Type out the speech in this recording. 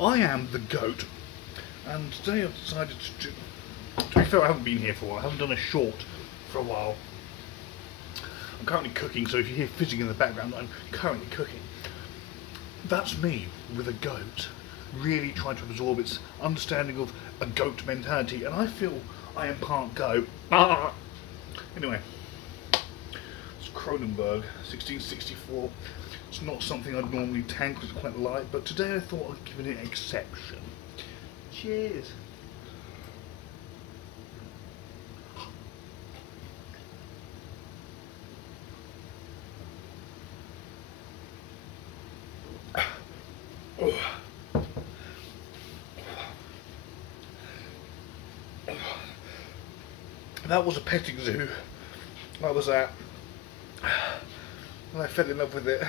I am the goat, and today I've decided to be fair, I haven't been here for a while, I haven't done a short for a while. I'm currently cooking, so if you hear fizzing in the background, I'm currently cooking. That's me with a goat, really trying to absorb its understanding of a goat mentality, and I feel I am part goat. Anyway, it's Kronenbourg, 1664. It's not something I'd normally tank because it's quite light, but today I thought I'd give it an exception. Cheers. That was a petting zoo I was at, and I fell in love with it.